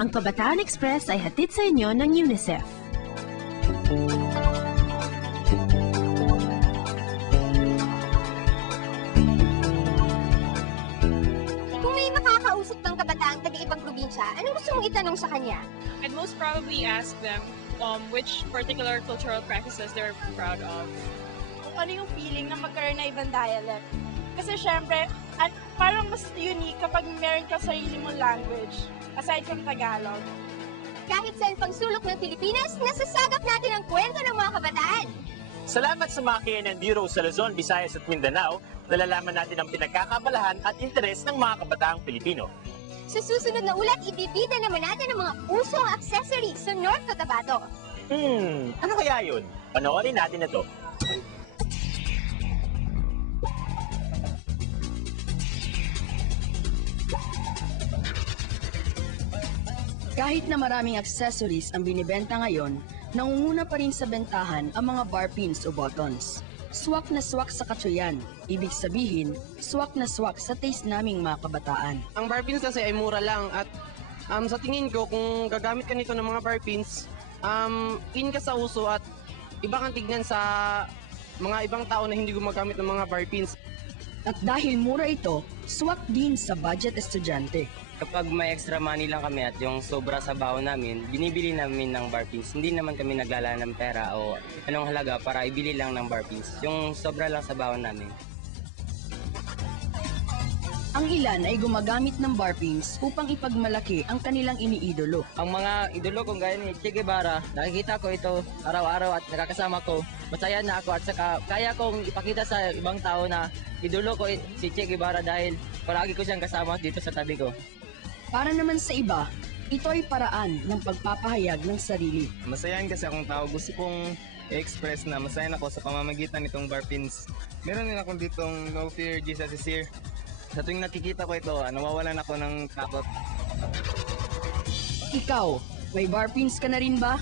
Ang Kabataan Express ay hatid sa inyo ng UNICEF. Kung may makakausap ng kabataang taga-ibang probinsya, anong gusto mong itanong sa kanya? I'd most probably ask them which particular cultural practices they're proud of. Kung ano yung feeling na magkaroon na ibang dialect. Kasi syempre, parang mas unique kapag meron ka sarili mong language, aside from Tagalog. Kahit saan pang sulok ng Pilipinas, nasasagap natin ang kwento ng mga kabataan. Salamat sa mga KNN Bureau sa Luzon, Visayas at Mindanao, nalalaman natin ang pinagkakabalahan at interes ng mga kabataang Pilipino. Sa susunod na ulat, ibibida naman natin ang mga usong accessories sa North Cotabato. Ano kaya yun? Panoorin natin ito. Kahit na maraming accessories ang binibenta ngayon, nangunguna pa rin sa bentahan ang mga bar pins o buttons. Swak na swak sa katsuyan, ibig sabihin, swak na swak sa taste naming mga kabataan. Ang bar pins kasi ay mura lang at sa tingin ko kung gagamit ka nito ng mga bar pins, in ka sa uso at iba kang tignan sa mga ibang tao na hindi gumagamit ng mga bar pins. At dahil mura ito, swak din sa budget estudyante. Kapag may extra money lang kami at yung sobra sa baon namin, binibili namin ng bar pins. Hindi naman kami naglala ng pera o anong halaga para ibili lang ng bar pins. Yung sobra lang sa baon namin. Ang ilan ay gumagamit ng bar pins upang ipagmalaki ang kanilang iniidolo. Ang mga idolo kong gaya ni Che Guevara, nakikita ko ito araw-araw at nakakasama ko. Masaya na ako at saka kaya kong ipakita sa ibang tao na idolo ko si Che Guevara dahil palagi ko siyang kasama dito sa tabi ko. Para naman sa iba, ito ay paraan ng pagpapahayag ng sarili. Masayahan kasi akong tao. Gusto kong i-express na masayan ako sa pamamagitan nitong bar pins. Meron din akong ditong No Fear, Jesus is Here. Sa tuwing nakikita ko ito, nawawalan ako ng takot. Ikaw, may bar pins ka na rin ba?